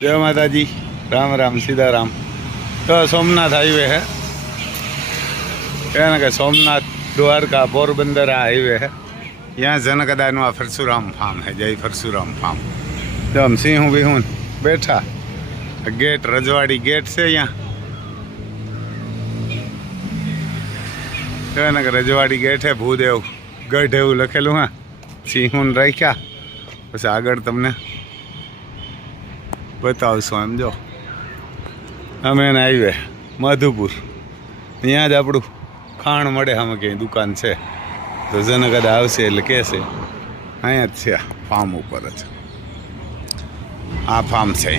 जय माता जी। राम राम सीताराम। तो सोमनाथ हाईवे है ना कि सोमनाथ द्वारका पोरबंदर आ हाईवे है। यहाँ जनकदान आ परशुराम फार्म है। जय परशुराम फार्म। तो हम सिंह बिहून बैठा गेट रजवाड़ी गेट से यहाँ ना कि रजवाड़ी गेट है। भूदेव गढ़ एवं लखेलू हाँ सिंहून राख्या पछी आगळ तमने बतावशो। एम जो અમે એને હાઈવે માધુપુર ત્યાં જ આપણું ખાણ મળે આમાં ક્યાંય દુકાન છે તો જનકદા આવશે એટલે કહેશે અહીંયા જ છે ફાર્મ ઉપર જ આ ફાર્મ છે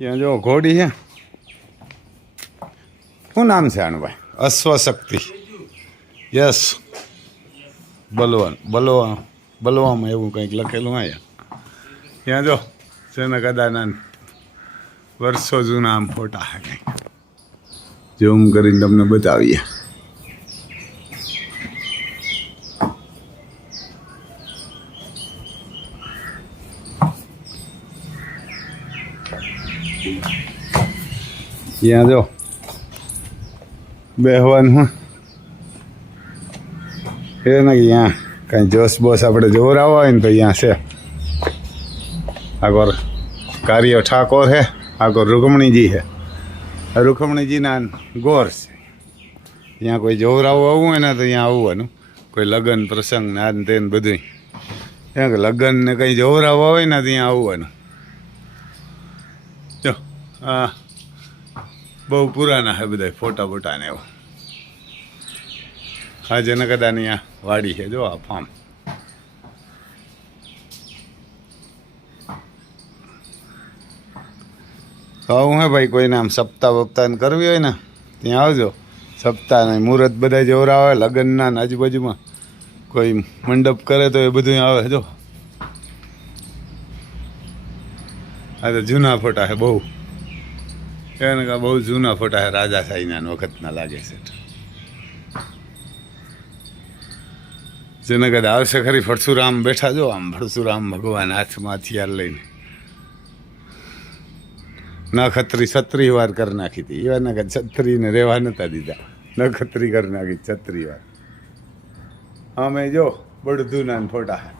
ત્યાં જો ઘોડી છે શું નામ છે આનું ભાઈ અશ્વશક્તિ યસ બલવાન બલવામાં એવું કંઈક લખેલું અહીંયા ત્યાં જો જનકદાના वर्षों जूना आम फोटा है कहीं जूम कर तमने बताइए। यहाँ जो बेहवान हूँ ये ना कि यहाँ कहीं जोश बोश अपने जोर आवा तो यहाँ से अगर कार्य ठाकुर है आगो रुक्मणी जी है। रुक्मणी जी ना गोर से यहाँ कोई जोराव आवू है ना तो यहाँ आवવાનું कोई लगन प्रसंग नान तेन બધું यहाँ लगन ने कहीं जोराव आवे ना तो यहाँ आवવાનું जो बहु पुराना है બધા फोटा बोटा ने एवं आ जनकदानी यहाँ वाड़ी है जो आ फार्म कहूँ है भाई कोई आम सप्ताह वप्ताह करवी हो त्या आवजो। सप्ताह ने मुहूर्त बधा जोरावे लग्नना आजूबाजू में कोई मंडप करे तो ये बधुं आवे जो आ तो जूना फोटा है बहु कहने का बहु जूना फोटा है राजा साईना वखत ना लागे से जनकद आवशे खरी परशुराम बैठा जो आम परशुराम भगवान हाथ में हथियार लईने न खतरी छतरी वार कर नाखी थी एवा ना छतरी ने रेवा नता दीधा न खतरी कर नाखी छतरी वार हमें जो बड़धू ना फोटा है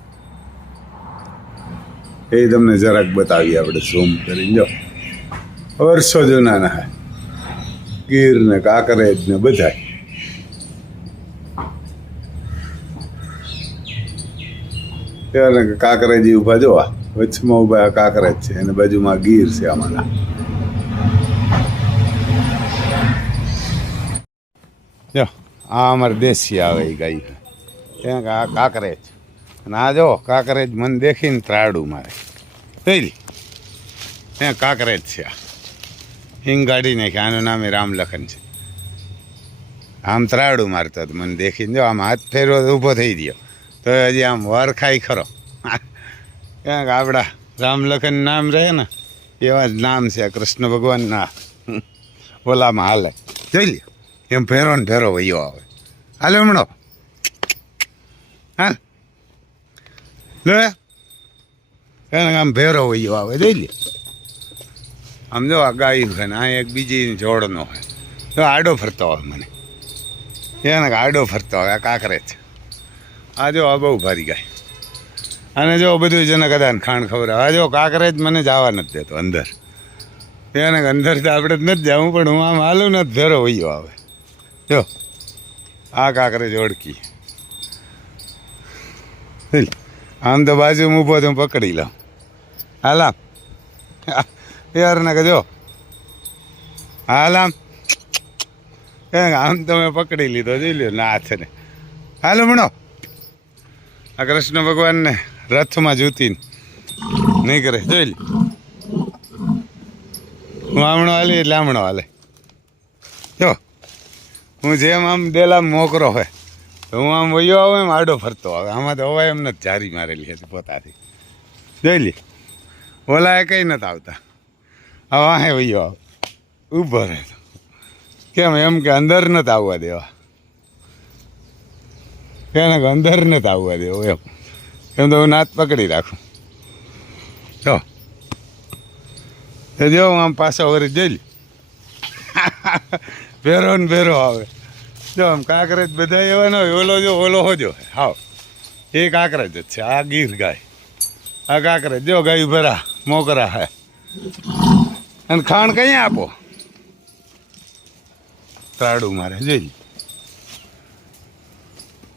ये तमने जराक बतावी आपणे ઝૂમ કરીને जो वर्षो जूना ना है गीर ने काकरेज ने बधाय काकरेजी उभा जो वचમાં ઉભા કાકરેજ છે અને બાજુમાં ગીર છે અમારા જો આ અમારે દેશી આવે એ ગાય ત્યાં આ કાકરેજ અને આ જો કાકરેજ મને દેખીને ત્રાડું મારે જોઈ ત્યાં કાકરેજ છે આ હિંગ કાઢી નાખી આનું નામે રામલખન છે આમ ત્રાડું મારતો હતો મને દેખીને જો આમ હાથ ફેરવો ઊભો થઈ ગયો તો હજી આમ વરખાઈ ખરો क्या आपड़ा राम लखन नाम रहे ना एवं नाम से कृष्ण भगवान ना बोला में हाल जी लियो एम फेरो ने फेरो वही आवे हाल हमणो हाँ लो आम फेरो वही आवे जी लियो आम जो आ गाय है ना एक बीजी जोड़नो है तो आडो फरतो हो मैंने ये आडो फरतो हो काकरे आ जो आ बहु भारी गाय અને જો બધું જનકદાન ખાણ ખવડાવે આ જો કાકરેજ મને જવા નથી દેતો અંદર એને અંદર તો આપણે જ નથી જવું પણ હું આમ હાલું નથી ફેરો વયો આવે જો આ કાકરેજ ઓળખી આમ તો બાજુમાં ઊભો તો હું પકડી લઉં હાલામ યાર ને કે જો હાલામ આમ તો મેં પકડી લીધો જોઈ લ્યો ના હાથ ને હાલો ભણો આ કૃષ્ણ ભગવાનને રથમાં જૂતી નહીં કરે જોઈ લે હું આમણો હાલી એટલે આમણો હાલે જો હું જેમ આમ દેલામ મોકરો હોય તો હું આમ વયો આવું એમ આડો ફરતો આવે આમાં તો હવા એમ નથી જારી મારેલી હતી પોતાથી જોઈ લે ઓલા એ કંઈ નથી આવતા હવે વાહે વયો આવે ઊભો રહે કેમ એમ કે અંદર નથી આવવા દેવા એને અંદર નથી આવવા દેવો એમ તો હું નાત પકડી રાખું જો તો જો આમ પાછો વળી જઈ ભેરો ને ભેરો આવે. જો આમ કાંકરેજ બધા એવા ન હોય. ઓલો જો ઓલો હોજો હાવ એ કાંકરેજ જ છે. આ ગીર ગાય, આ કાંકરેજ. જો ગાય ભરા મોકરા હે. અને ખાણ કઈ આપો ત્રાડું મારે જોઈ.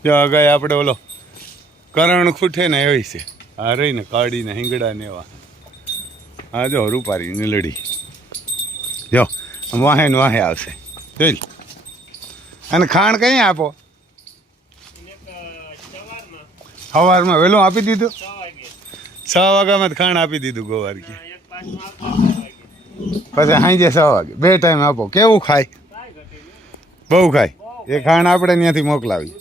જો આ ગાય આપણે ઓલો કરણ ખૂટે ને એવી છે. આ રહી ને કાળી ને હિંગડા ને એવા. હા જો રૂપારી નીલડી જો વાહે ને વાહે આવશે જોઈ. અને ખાણ કઈ આપો સવારમાં વહેલું આપી દીધું. 6 વાગ્યામાં જ ખાણ આપી દીધું ગોવાર કે પછી સાંજે 6 વાગે 2 ટાઈમ આપો. કેવું ખાય? બહુ ખાય. એ ખાણ આપણે ત્યાંથી મોકલાવી.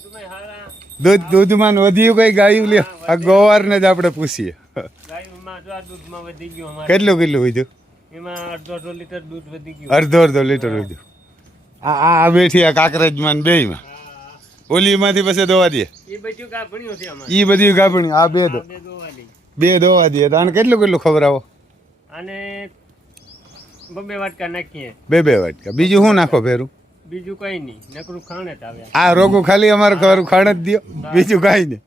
દૂધમાં વધ્યું કઈ ગાયું લ્યો. આ ગોવારને જ આપણે પૂછીએ કેટલું વધ્યું. અડધો લીટર વધ્યું. આ બેઠી આ કાંકરેજમાં બેયમાં. ઓલીમાંથી પછી દોવા દે. એ બધી ગાભણી. આ બે દોવા દે. તો આને કેટલું ખવડાવો? અને 2 વાટકા નાખીએ. 2 વાટકા. બીજું શું નાખો ફેરું? બીજું કઈ નહીં, નકરું ખાણ જ આવે. આ રોગું ખાલી અમારે ખરું ખાણ જ દો, બીજું કાંઈ નહીં.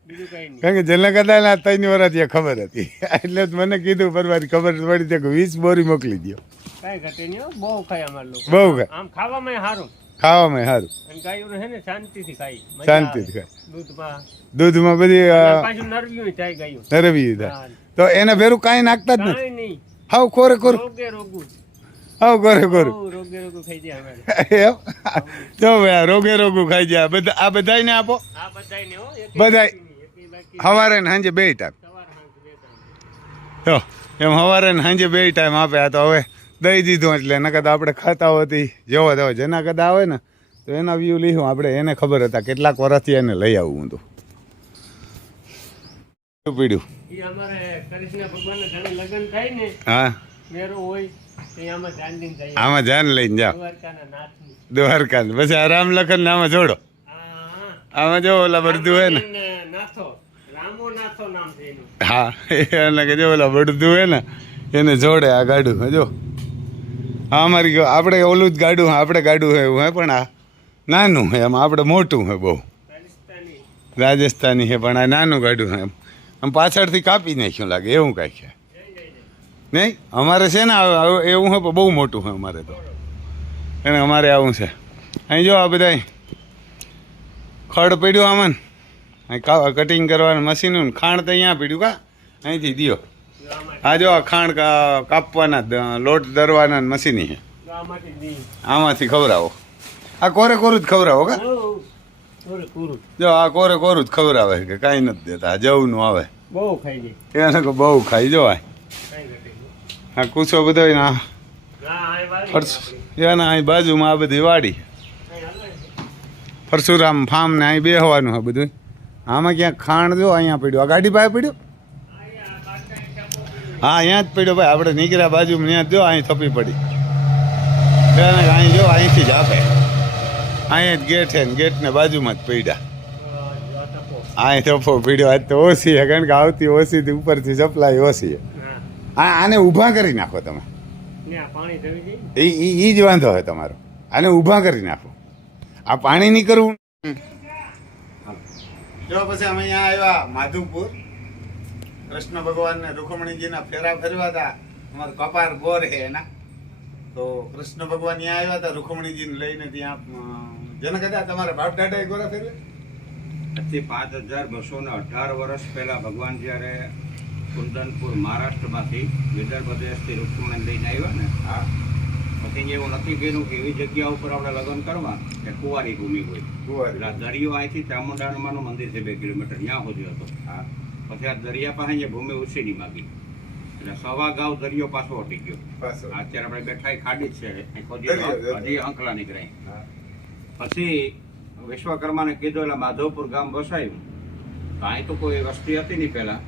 કારણ કે જેને કદાચ 3 વર્ષ ખબર હતી એટલે મને કીધું પરવાર ખબર પડી કે 20 બોરી મોકલી દો. કાંઈ ઘટે નહીં. બહુ ખાય અમારે લોકો. બહુ ખાય. આમ ખાવામાં સારું. સારું. અને ગાયું છે ને શાંતિથી ખાય. શાંતિથી ખાય. દૂધમાં બધી પાછું નરવી થાય ગાયું. નરવી થાય. તો એને ભેરું કાંઈ નાખતા જ નથી. નહીં. હાવ કોરે રોગું. હાવ કોરે રોગું ખાઈ જાય. જો ભાઈ રોગું ખાઈ જાય. આ બધાને આપો. બધાય સવારે ને સાંજે 2 ટાઈમ. તો એમ સવારે ને સાંજે 2 ટાઈમ આપે. આ તો હવે દઈ દીધું એટલે નકર આપણે ખાતા હોતી જેવો તો જેના કદા આવે ને તો એના વ્યૂ લીધું આપણે. એને ખબર હતા કેટલાક વર્ષથી એને લઈ આવવું હતું. પીડ્યું હા આમાં ધ્યાન લઈને જાઓ. દ્વારકા પછી આ રામ લખન ને આમાં જોડો. આમાં જો ઓલા બળદું હોય ને. હા એને કે જો ઓલા બળદું હોય ને એને જોડે આ ગાડું. જો હા અમારી આપણે ઓલું જ ગાડું. આપણે ગાડું હોય એવું હે પણ આ નાનું હે. એમાં આપણે મોટું હે બહુ. રાજસ્થાની હે પણ આ નાનું ગાડું હે. આમ પાછળથી કાપી નાખ્યું લાગે એવું કાંઈક છે નહીં. અમારે છે ને એવું હે બહુ મોટું હે અમારે તો. એને અમારે આવું છે. અહીં જો આ બધા ખડ પડ્યું આમાં. અહીં કટિંગ કરવાનું મશીન. ખાણ તો અહીંયા પડ્યું કા અહીંથી દિયો. આ જો આ ખાણ કાપવાના લોટ દરવાના મશીન છે. આમાંથી ખવડાવો. આ કોરું જ ખવડાવો કા. જો આ કોરું જ ખવડાવે કે કાંઈ નથી દેતા. જવનું આવે બહુ ખાઈ જાય. એને બહુ ખાઈ જવાય. હા કૂચો બધો એના અહીં બાજુમાં આ બધી વાડી. પરશુરામ ફાર્મ ને અહીં બેહવાનું છે બધું. આમાં ક્યાંક ખાણ જો અહીંયા પડ્યું. આ ગાડી પાસે પડ્યું. હા અહીંયા જ પડ્યો ભાઈ. આપણે નીકળ્યા બાજુમાં ત્યાં જો અહીં થપી પડી. અહીં જો અહીંથી જ આપે. અહીંયા જ ગેટ છે ને ગેટને બાજુમાં જ પડ્યા. અહીં થપ્પો પડ્યો. આજ તો ઓછી છે કારણ કે આવતી ઓછી ઉપરથી સપ્લાય ઓછી છે. આને ઊભા કરી નાખો તમે. એ જ વાંધો હોય તમારો. આને ઊભા કરી નાખો. આ પાણી નહીં કરવું. જો પછી અમે અહીંયા આવ્યા માધુપુર. કૃષ્ણ ભગવાન ને રૂકમણીજીના ફેરા ફેરવા હતા. અમારો કપાર ગોર છે એના. તો કૃષ્ણ ભગવાન ત્યાં આવ્યા હતા રૂકમણીજીને લઈને. ત્યાં જેને કદાચ તમારા બાપ દાદાએ ગોરા ફેરવે. આજથી 5218 વર્ષ પહેલા ભગવાન જ્યારે કુંદનપુર મહારાષ્ટ્રમાંથી વિદર્ભ દેશથી રૂકમણી લઈને આવ્યા ને પછી એવું નક્કી કર્યું કે એવી જગ્યા ઉપર આપણે લગ્ન કરવા કે કુંવારી ભૂમિ હોય. એટલે દરિયો અહીંથી ચામુંડાનું મંદિર છે 2 કિલોમીટર ત્યાં સુધી હતો. પછી આ દરિયા પાસે જે ભૂમિ ઉછીની માગી એટલે સવા ગાંવ દરિયો પાછો હટી ગયો. અત્યારે આપણે બેઠા ખાડી જ છે. હજી અંકલા નીકળાય. પછી વિશ્વકર્માને કીધું એટલે માધવપુર ગામ બસાયું. અહીં તો કોઈ વસ્તી હતી નહીં પહેલા.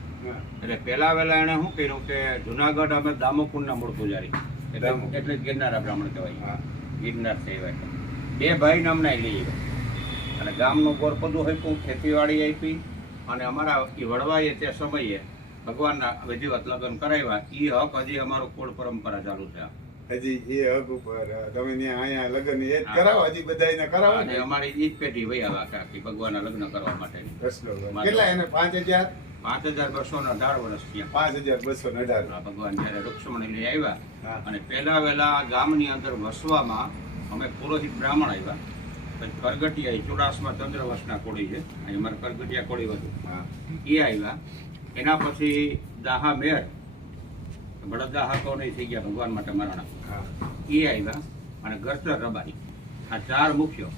એટલે પહેલા વહેલા એને શું કર્યું કે જુનાગઢ અમે દામોકુંડના મૂળ પૂજારી એટલે જ ગિરનારા બ્રાહ્મણ કહેવાય. ગિરનાર છે એવા 2 ભાઈને અમને લઈ આવ્યા. અને ગામનું ગોરપદું આપ્યું, ખેતીવાડી આપી. અને અમારા વડવાએ તે સમયે ભગવાનના વિધિવત લગ્ન કરાવ્યા એ હક હજી અમારું કુળ પરંપરા ચાલુ છે. હજી એ હક ઉપર તમે ત્યાં અહીંયા લગ્ન એ જ કરાવો, હજી બધાયને કરાવો અને ને? અમારી ઈ જ પેઢી વહી આવ્યા આખી ભગવાનના લગ્ન કરવા માટેની. કેટલા એને 5000 5218 વર્ષ થયા. 5218 આ ભગવાન જયારે રૂક્ષ્મણી લઈ આવ્યા હા. અને પહેલા વહેલા ગામની અંદર વસવામાં અમે પુરોહિત બ્રાહ્મણ આવ્યા. પછી કરગટિયા એ ચોરાસમાં ચંદ્રવંશના કોળી છે, અહીં અમારે કરગટિયા કોળી વધુ હા એ આવ્યા. એના પછી દાહા મેર બળદ દાહા તો નહીં થઈ ગયા ભગવાન માટે મરણા હા એ આવ્યા. અને ગરતર રબારી આ ચાર મુખ્યો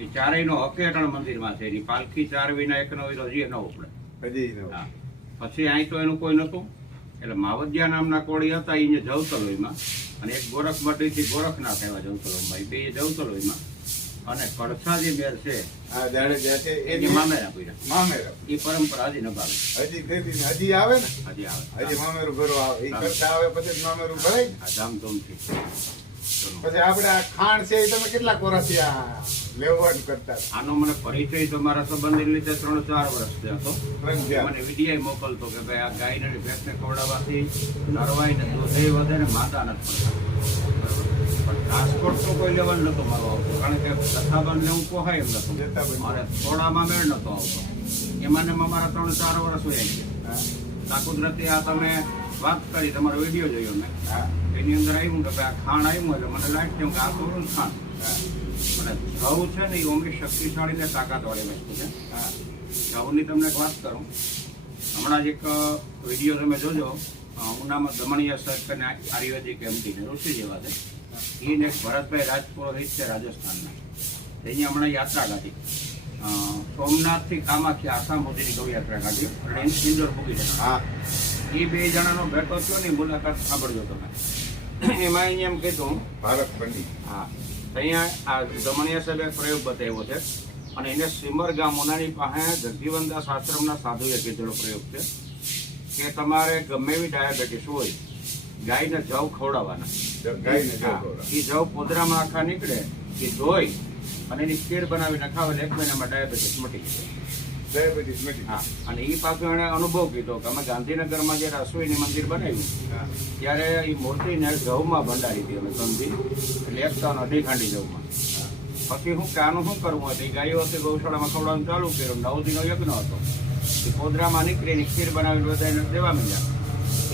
એ ચારેયનો હકેટણ મંદિરમાં છે. એની પાલખી ચાર વિના એકનો હોય હજી ન ઉપડે. હજી ન. હા. પછી અહીં તો એનું કોઈ નહોતું એટલે માવદિયા નામના કોળી હતા એ જવતલોઈમાં, અને એક ગોરખમઢીથી ગોરખનાથ આવ્યા જવતલોઈમાં, એ બે જવતલોઈમાં. અને કડછા જે મેર છે આ જાડેજા છે એની મામેરા પૂર્યા. મામેરા એ પરંપરા હજી નભાવે, હજી ખેતી ને હજી આવે ને, હજી આવે. હજી મામેરું ભરવા આવે. એ કરતા આવે પછી જ મામેરું ભરાય ને. આ ધામધૂમથી. પછી આપણે આ ખાંડ છે એ તમે કેટલા વર્ષથી આ લેવડ કરતા હતા? આનો મને પરિચય તો મારા સંબંધી લીધે 3-4 વર્ષથી હતો. ત્રણ ચાર. મને વિડીયો મોકલતો કે ભાઈ આ ગાયને અને ભેંસને ખવડાવવાથી નરવાઈને દૂધે વધે ને માદા નથી પડતા. પણ ટ્રાન્સપોર્ટ તો કોઈ લેવલ નતો મારો આવતો, કારણ કે જથ્થાબંધ લેવું પોહાય એમ નતું. જથ્થાબંધ. મારે થોડામાં મેળ નતો આવતો. એમાં ને મારા 3-4 વર્ષ વયા ગયા. હા આ કુદરતી આ તમે વાત કરી, તમારો વિડીયો જોયો મેં, હા એની અંદર આવ્યું કે ભાઈ આ ખાંડ આવ્યું એટલે મને લાગ્યું કે આ તો ખાંડ. હા અને ઘઉં છે ને એ ઓમની શક્તિશાળી ને તાકાતવાળી વસ્તુ છે. હા ઘઉંની તમને એક વાત કરું. હમણાં જ એક વિડીયો તમે જોજો, ઉનામાં દમણીયા સર્કલને આયુર્વેદિક એમટી ને ઋષિ જેવા છે. એને એક ભરતભાઈ રાજપુરોહિત છે રાજસ્થાનના, એની હમણાં યાત્રા કાઢી. સોમનાથથી કામાખ્યા આસામ સુધીની ગૌ યાત્રા કાઢી અને એની ઇન્દોર પૂગી છે. હા એ બે જણાનો ભેટો થયો ને મુલાકાત સાંભળજો તમે. એમાં અહીંયા એમ કીધું, ભારત પંડિત. હા, અહીંયા આ દમણીયા સાહેબે પ્રયોગ બતાવ્યો છે અને એને સિમર ગામ ઉનાની પાસે જગજીવનદાસ આશ્રમના સાધુએ કીધેલો પ્રયોગ છે કે તમારે ગમે એવી ડાયાબિટીસ હોય, ગાયને જવ ખવડાવવાના. ગાયને હા, એ જવ પોદરામાં આખા નીકળે એ ધોઈ અને એની ખીર બનાવીને ખાવે એટલે 1 મહિનામાં ડાયાબિટીસ મટી જાય. ડાયાબિટીસ મટી. હા, અને એ પાછું એણે અનુભવ કીધો કે અમે ગાંધીનગરમાં જ્યારે અશ્વિની મંદિર બનાવ્યું હા ત્યારે એ મૂર્તિને ઘઉંમાં ભંડારી હતી અમે સમજી, એટલે 1 ખાંડી ઘઉંમાં. પછી હું કે આનું શું કરવું હતું, એ ગાયો હતી ગૌશાળામાં ખવડાવવાનું ચાલુ કર્યું. 9 દિનો યજ્ઞ હતો. એ પોદરામાં નીકળીને ખીર બનાવીને બધાને દેવા માંડ્યા.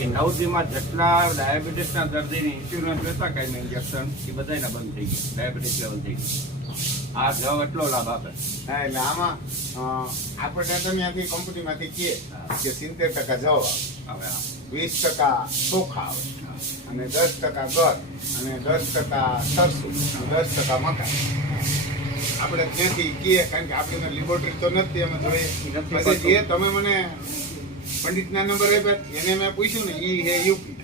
એ 9 દીમાં જેટલા ડાયાબિટીસના દર્દીની ઇન્સ્યોરન્સ લેતા કાંઈ ઇન્જેક્શન એ બધાને બંધ થઈ ગયું, ડાયાબિટીસ લેવલ થઈ ગયું. આ જવ એટલો લાભ આપે. હા એટલે આમાં આપણે તમે આથી કંપનીમાંથી કહીએ કે 70% જવ આવે, હવે 20% ચોખા આવે, અને 10% ગર, અને 10% સરસું, અને 10% મકાઈ. આપણે ત્યાંથી કહીએ, કારણ કે આપણે લેબોરેટરી તો નથી અમે જોઈએ. પછી જે તમે મને પંડિતના નંબર આપ્યા એને મેં પૂછ્યું ને, એ હે યુપી.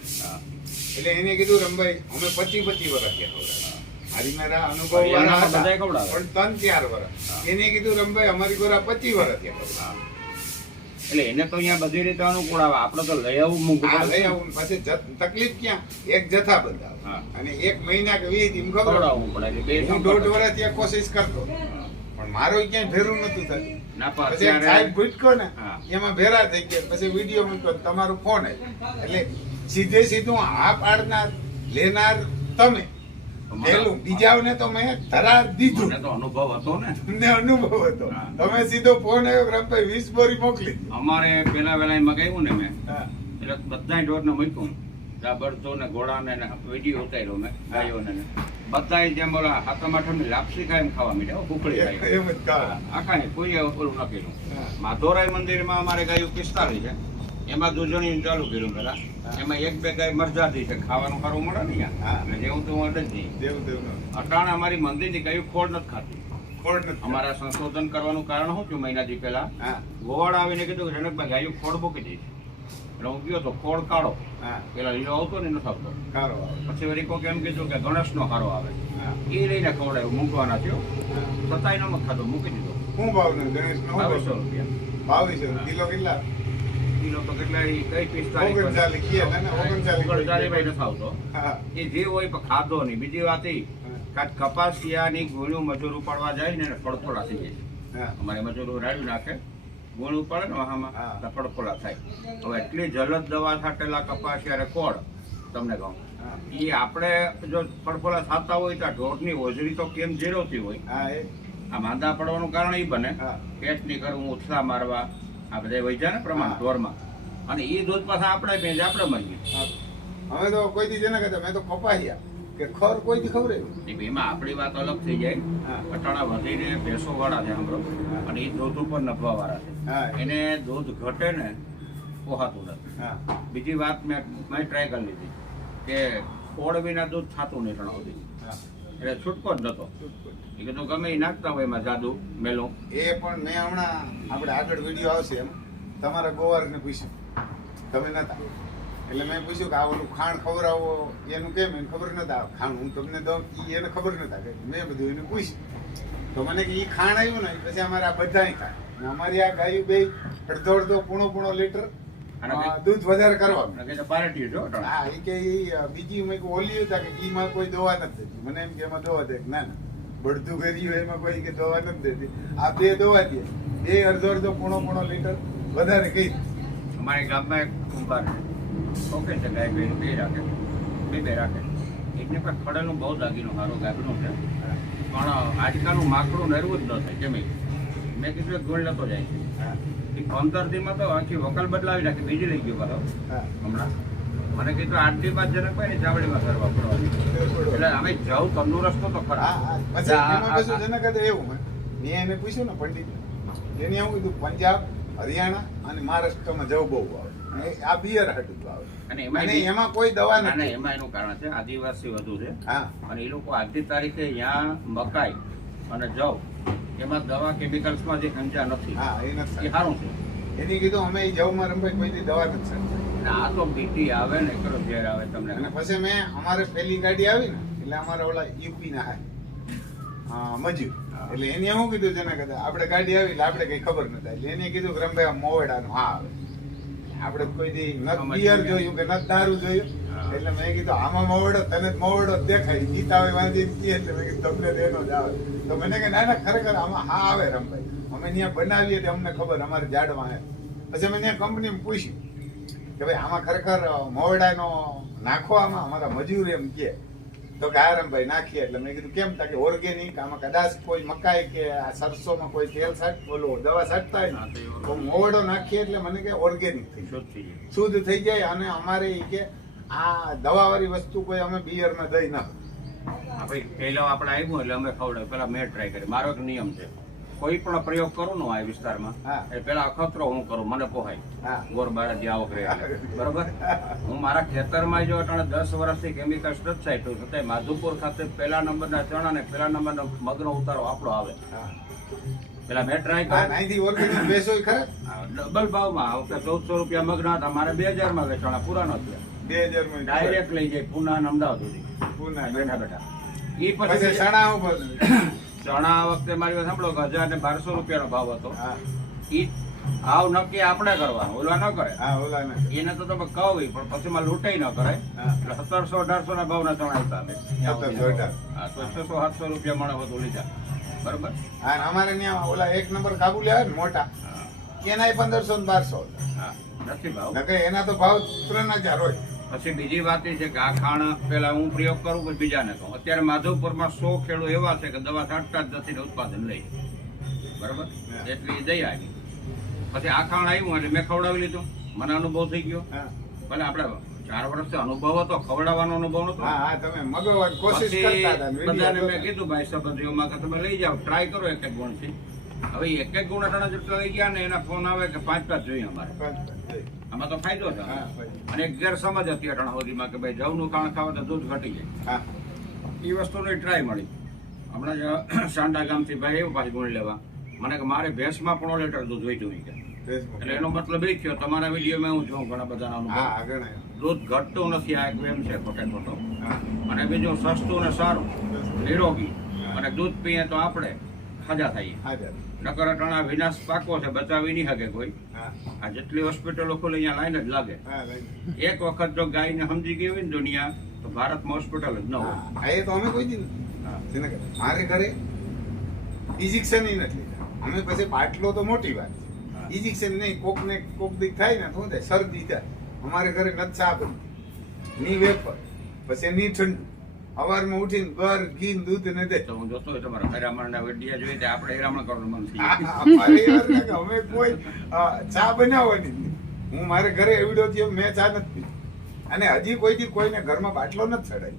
એટલે એને કીધું રમભાઈ અમે 25 વર્ષ થયા. હારી મારા અનુભવ વાળા હતા, બધાય ખવડાવે. પણ 3-4 વર્ષ. એને કીધું રમભાઈ અમારી ગોરા 25 વર્ષ થયા. એટલે એને તો અહીંયા બધી રીતે અનુકૂળ આવે, આપણે તો લઈ આવવું મૂકવું આ પડે. લઈ આવું ને પછી તકલીફ ક્યાં, એક જથ્થા બંધાવે હા. અને 1 મહિના કે 20 દી ખબર. ખવડાવવું પડે એટલે બે હું 1.5 વર્ષ ત્યાં કોશિશ કરતો, પણ મારો ક્યાંય ભેરું નતું થતું. ના પણ પછી એક અત્યારે સાહેબ ભૂટકો ને હા. એમાં ભેરા થઈ ગયા. પછી વિડીયો મૂક્યો, તમારો ફોન આવ્યો. એટલે સીધું આ પાડનાર લેનાર તમે, પેલું બીજાઓને તો મેં ધરા દીધું. મને તો અનુભવ હતો ને. મને અનુભવ હતો. હા. તમે સીધો ફોન આવ્યો, રમભાઈ 20 બોરી મોકલી. અમારે પેલા વેલા મગાવ્યું ને મેં, હા એટલે બધા ઢોરને મૂક્યું, બળદો ને ઘોડાને ને વિડીયો ઉતાર્યો મેં ગાયોને ને. બધાય જેમ ઓલા હાથમ આઠમની લાપસી કાયમ ખાવા માંડ્યા, ભૂખડી ગાયો. એમ જ કારણ. આખા ને કોઈએ ઓલું ન કર્યું. હા. માધોરાય મંદિરમાં અમારે ગાયું 45 છે, એમાં દૂધણી ચાલુ કર્યું પેલા. એમાં 1-2 ગાય મરજાદી છે, ખાવાનું સારું મળે ને હા. અહીંયા. અને જેવું તેવું અટક નહીં. દેવું અટાણે અમારી મંદિરની ગાયું ખોળ નથી ખાતી. ખોડ નથી. અમારા સંશોધન કરવાનું કારણ શું થયું, મહિનાથી પહેલા હા ગોવાળ આવીને કીધું કે જનકભાઈ ગાયું ખોળ મૂકી દઈશ. એટલે હું ગયો તો ખોળ કાઢો, હા પેલા લીલો આવતો ને નથી આવતો. સારો આવે. પછી વળી કોક એમ કીધું કે ગણેશનો હારો આવે, હા એ લઈને ખવડાવ્યો, મૂકવાના થયો. હા. છતાંય નમક ખાધો, મૂકી દીધો. શું ભાવ ને ગણેશનો શું ભાવ? 2200 રૂપિયા 2200. કિલો કેટલા? કિલો તો કેટલા કઈ 45 39 કહે ને, 39 39 ભાઈ નથી આવતો. હા એ જે હોય પણ ખાધો નહીં. બીજી વાત એ કે કપાસિયાની ગોળીઓ મજૂર ઉપાડવા જાય ને એને ફળફળા થઈ જાય. હા અમારે મજૂરો રાડ્યું નાખે ગુણ પડે ને વાહામાં હા. તો પડપોલા થાય. હવે એટલી જલદ દવા છાંટેલા કપાસિયા રેકોર્ડ તમને કહું હા. એ આપણે જો પડપોલા થતા હોય તો ઢોરની હોજરી તો કેમ જીરોતી હોય. હા એ આ માંદા પડવાનું કારણ એ બને હા. પેટની કરવું, ઉથલા મારવા, આ બધા વહી જાય ને પ્રમાણ હા. ઢોરમાં. અને એ દૂધ પાછા આપણે પીએ આપણે મળીએ. હા. અમે તો કોઈ દી જેને કહેતા મેં તો કપાસિયા કે ખર કોઈ દી ખબર એમાં આપણી વાત અલગ થઈ જાય. હા. અટાણા વધીને ભેંસો વાળા છે સાંભળો, હા. અને એ દૂધ ઉપર નફવા વાળા છે. હા એને દૂધ ઘટે ને પોહાતું નથી. હા બીજી વાત મેં ટ્રાય કરી લીધી કે ઓળ વિના દૂધ થતું નહીં અટાણા સુધી. હા એટલે છૂટકો જ નતો. એ કીધું ગમે એ નાખતા હોય એમાં જાદુ મેલો. એ પણ મેં હમણાં આપણે આગળ વિડીયો આવશે એમ તમારા ગોવારને પૂછ્યું તમે નતા એટલે મેં પૂછ્યું કે આ ઓલું ખાણ ખવડાવો એનું કેમ એને ખબર નતા ખાણ હું તમને દઉં ઈ એને ખબર નતા કે મેં બધું એને પૂછ્યું તો મને કે ઈ ખાણ આવ્યું ને પછી અમારે આ બધાય ખાય ને અમારી આ ગાયું બે અડધો અડધો પૂણો લીટર અને દૂધ વધારે કરવાનું એટલે કે પાર્ટી જો અટાણા. હા એ કે ઈ બીજી મેં કહ્યું ઓલી હતા કે ઈમાં કોઈ દવા નથી દેતી મને એમ કે એમાં દવા દે ના ના બળતું કર્યું એમાં કોઈ કે દવા નથી દેતી આ બે દવા દે બે અડધો પૂણો લીટર વધારે કહી અમારી ગામમાં એક કુંભાર છે. ઓકે છે ગાય બે રાખે બે રાખે. એટલે પણ ખડેલું બહુ દાગીનું સારું ગાભનું છે. પણ આજકાલનું માકડું નરવું જ ન થાય કેમ મેં કીધું એક ગોળ લેતો જાય છે. એ 15 દીમાં તો આખી વકલ બદલાવી નાખી બીજી લઈ ગયો પાછો હમણાં. મને કીધું 8 દી બાદ જનક ભાઈ ચાવડીમાં કરવા પડવાની. એટલે અમે જાઉં તંદુરસ્તો તો ખરા. પછી એમાં પાછું જેને કહેતા એવું મેં એને પૂછ્યું ને પંડિત એને એવું કીધું પંજાબ હરિયાણા અને મહારાષ્ટ્રમાં જવ બહુ આવે અને આ બિયર હાટું આવે અને અને એમાં કોઈ દવા ના, નથી એમાં એનું કારણ છે આદિવાસી વધુ છે. હા અને એ લોકો આજની તારીખે અહીંયા મકાઈ અને જવ એમાં દવા કેમિકલ્સમાં જે ખંજા નથી હા એ એ નથી સારું છે. એની કીધું અમે જવમાં રમભાઈ કોઈ દી દવા નથી સાચી અને આ તો બીટી આવે ને કરો ઝેર આવે અને તમને. પછી મેં અમારે પહેલી ગાડી આવી ને એટલે અમારે ઓલા યુપી ના મજૂર એટલે એને શું કીધું જેને કહેતા આપણે ગાડી આવી એટલે આપણે કઈ ખબર નતા એટલે એને કીધું કે રમભાઈ આ મોવડાનું હા આવે આપણે કોઈ દી નત બિયર જોયું કે નત દારૂ જોયું એટલે મેં કીધું આમાં મોવડો તને જ મોવડો જ દેખાય ગીતા હોય વાંધી કહે એટલે મેં કીધું તમને તો એનો જ આવે તો મને કે ના ના ખરેખર આમાં હા આવે રમભાઈ અમે ત્યાં બનાવીએ તો અમને ખબર અમારે જાડમાં આવે પછી મેં ત્યાં કંપનીમાં પૂછ્યું કે ભાઈ આમાં ખરેખર મોવડાનો નાખો આમાં અમારા મજૂર એમ કે તો કે આરામભાઈ નાખીએ એટલે મેં કીધું કેમ તા કે ઓર્ગેનિક આમાં કદાચ કોઈ મકાઈ કે આ સરસોમાં કોઈ તેલ સાટ બોલો દવા સાટતા હોય હા, ને તો એ તો મોવડો નાખીએ એટલે મને કે ઓર્ગેનિક થઈ જાય શુદ્ધ થઈ જાય. શુદ્ધ થઈ જાય અને અમારે ઈ કે આ દવાવાળી વસ્તુ કોઈ અમે બિયરમાં દઈ ના આ ભાઈ પહેલા આપણે આવ્યું એટલે અમે ખવડાવ્યું. પેલા મેં ટ્રાય કરી. મારો એક નિયમ છે કોઈ પણ પ્રયોગ કરું ને આ વિસ્તારમાં હા. એ પેલા અખતરો હું કરું મને પોહાય. હા ગોર બારા જે આવક રહે બરોબર. હું મારા ખેતરમાં જો અટાણે 10 વર્ષથી કેમિકલ્સ નથી છાંટ્યું છતાંય માધુપુર ખાતે પહેલા નંબરના ચણા ને પહેલા નંબરનો મગનો ઉતારો આપણો આવે. હા પેલા મેં ટ્રાય હા કરી અહીંથી ઓર્ગેનિક બેસો ખરા ડબલ ભાવમાં આ વખતે 1400 રૂપિયા મગના હતા મારે 2000 માં વેચાણા પૂરા ન થયા. 2000 માં ડાયરેક્ટ લઈ જાય પૂના અને અમદાવાદ સુધી પૂના બેઠા બેઠા. એ પછી પછી સણા ઉપર ચણા આ વખતે મારી વાત સાંભળો કે 1000 ને 1200 રૂપિયાનો ભાવ હતો. હા ઈ ભાવ નક્કી આપણે કરવાનો ઓલા ન કરે. હા ઓલા ને એને તો તમે કહો પણ પછી માં લૂંટાઈ ન કરાય. હા એટલે 1700-1800 ના ભાવના ચણા હતા અમે. 1700-1800. હા તો 600-700 રૂપિયા મને વધુ લીધા બરોબર. હા અને અમારે ત્યાં ઓલા 1 નંબર કાબુલી આવે ને મોટા એના 1500 ને 1200 હા નથી ભાવ. નકે એના તો ભાવ 3000 હોય પછી બીજી વાત એ છે કે આ ખાણ પેલા હું પ્રયોગ કરું પછી બીજાને કહું. અત્યારે માધવપુરમાં 100 ખેડૂત એવા છે કે દવા છાંટતા જ નથી ને ઉત્પાદન લઈ બરોબર. એટલી દઈ આવી પછી આ ખાણ આવ્યું એટલે મેં ખવડાવી લીધું. મને અનુભવ થઈ ગયો. હા ભલે આપણે 4 વર્ષથી અનુભવ હતો ખવડાવવાનો અનુભવ નતો. હા હા તમે મગવાની કોશિશ પછી કરતા હતા ને બધાને વિડીયો મેં કીધું ભાઈ સંબંધીઓમાં કે તમે લઈ જાઓ ટ્રાય કરો એક ગુણથી. હવે એક ગુણ અટાણા જેટલા લઈ ગયા ને એના ફોન આવે કે 5 જોઈએ અમારે. આમાં તો ફાયદો છે. હા અને એક ગેરસમજ હતી અટાણા સુધીમાં કે ભાઈ જવનું ખાણ ખાવા તો દૂધ ઘટી જાય. હા એ વસ્તુની ટ્રાય મળી. હમણાં જ સાંડા ગામથી ભાઈ એવું પાછી ગુણ લેવા મને કે મારે ભેંસમાં 1.5 લીટર દૂધ વેચ્યું કે ફેસબુક એટલે એનો મતલબ એ થયો તમારા વિડીયોમાં હું જોઉં ઘણા બધાના હા અનુભવ આગળ આવ્યો. દૂધ ઘટતું નથી. આ એક એમ છે ખોટે ખોટો. હા અને બીજું સસ્તું ને સારું નિરોગી અને દૂધ પીએ તો આપણે ખાજા થઈએ. હાજર નકર અટાણા વિનાશ પાકો છે બચાવી નહીં શકે કોઈ. હા આ જેટલી હોસ્પિટલો ખોલી અહીંયા લાઈન જ લાગે. હા લઈ. એક વખત જો ગાયને સમજી ગઈ હોય ને દુનિયા તો ભારતમાં હોસ્પિટલ જ ન હોય. હા એ તો અમે કોઈ દી જેને મારે ઘરે ઇન્જેક્શન નથી લીધા. અમે પછી બાટલો તો મોટી વાત છે ઇન્જેક્શન નહીં, કોક દી થાય ને શું થાય, શરદી થાય. અમારે ઘરે નથી ચા બનતી, ની વેફર, પછી ની ઠંડુ. સવારમાં ઉઠીને ઘર ઘી ને દૂધ ને દે. તો હું જોતો હોય તમારા હીરામણના વેડિયા જોઈએ તો આપણે હીરામણ કરવાનું મન થઈ જાય. અમારે એ વાત નથી, અમે કોઈ ચા બનાવવાની જ નહીં. હું મારે ઘરે એવડો થયો મેં ચા નથી પીધી. અને હજી કોઈ દી કોઈને ઘરમાં બાટલો નથી ચડાવી,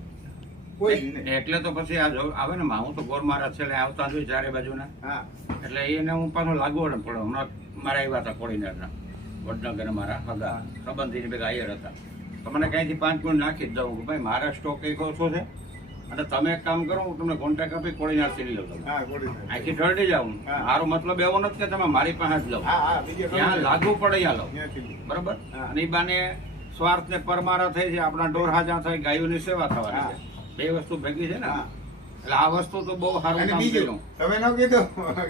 કોઈ દી નહીં. એટલે તો પછી આ જો આવે ને હું તો ગોર મારા છે આવતા જોઈ ચારે બાજુના, હા એટલે એને હું પાછો લાગવડ પડ્યો. હમણાં મારા આવ્યા હતા કોડીનારના વડનગર, મારા હગા સંબંધીની ભેગા આયર હતા. તો મને ક્યાંયથી 5 ગુણ નાખી જ દઉં કે ભાઈ મારા સ્ટોક એક ઓછો છે અને તમે એક કામ કરો, હું તમને કોન્ટેક્ટ આપી કોડીનાર થી લઈ લઉં. હા કોડીનાર. આખી ઢળડી જાઉં. હા. મારો મતલબ એવો નથી કે તમે મારી પાસે જ લો, હા હા બીજે ત્યાં લાગુ પડે ત્યાં લો. ત્યાંથી. બરોબર. હા. અને એ બાને સ્વાર્થ ને પરમારા થઈ છે, આપણા ઢોર હાજા થાય, ગાયોની સેવા થવાની હા. છે. બે વસ્તુ ભેગી છે ને. હા. એટલે આ વસ્તુ તો બહુ સારું અને કામ બીજું કર્યું. તમે ન કીધું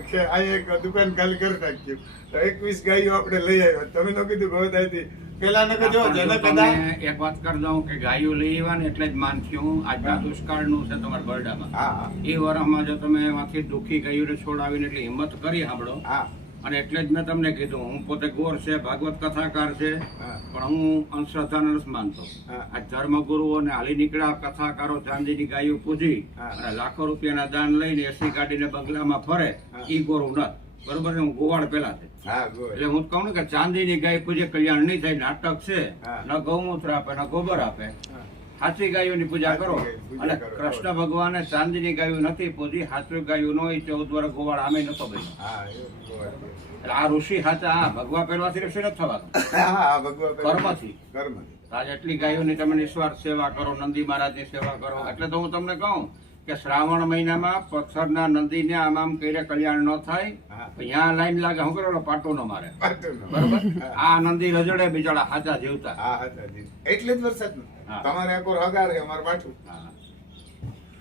કે આ એક દુકાન ખાલી કરી નાખ્યું તો 21 ગાયો આપણે લઈ આવ્યા. તમે ન કીધું ગોદાઈથી પેલા ન કીધું પણ જેને જો કદા તમને એક વાત કરી દઉં કે ગાયો લઈ આવ્યા ને એટલે જ માન થયું. આજના દુષ્કાળનું છે તમારા બરડામાં. હા હા એ વરસમાં જો તમે એમાંથી દુઃખી ગાયોને છોડાવીને એટલી હિંમત કરી સાંભળો. હા અને એટલે જ મેં તમને કીધું, હું પોતે ગોર છે, ભાગવત કથાકાર છે, હા. પણ હું અંધશ્રદ્ધાને નથી માનતો. હા. આ ધર્મગુરુઓ ને હાલી નીકળ્યા કથાકારો ચાંદીની ગાયો પૂજી હા. અને લાખો રૂપિયાના દાન લઈને એસી ગાડીને બંગલામાં ફરે, હા. ઈ ગોરું ન બરોબર ને. હું ગોવાળ પેલા છે હા ગોળ. એટલે હું કહું ને કે ચાંદીની ગાય પૂજે કલ્યાણ નહીં થાય. નાટક છે, હા. ન ગૌમૂત્ર આપે ન ગોબર આપે. હા. સાચી ગાયોની પૂજા કરો. સાચી પૂજા અને કરો. કૃષ્ણ ભગવાને ચાંદીની ગાયો નથી પૂજી, સાચી ગાયો નો 14 વર્ષ ગોવાળ આમે નતો બન્યો. હા એ ગોળ. એટલે આ ઋષિ સાચા, આ ભગવા પહેરવાથી ઋષિ નથી થવાનું, હા હા ભગવાન કર્મથી. કર્મથી. આજ એટલી ગાયોની તમે નિસ્વાર્થ સેવા કરો, નંદી મહારાજની સેવા કરો. એટલે તો હું તમને કહું કે શ્રાવણ મહિનામાં પથ્થરના નંદીને આમ આમ કરીને કલ્યાણ ન થાય. હા. ત્યાં લાઈન લાગે, હું કરો પાટો ન મારે. પાટું ન. બરોબર. હા. આ નંદી રજડે બિચારા હાચા જીવતા. હા હા સાચી. એટલે જ વરસાદ ન. હા. તમારે આકોર હગાર છે અમાર પાછું. હા.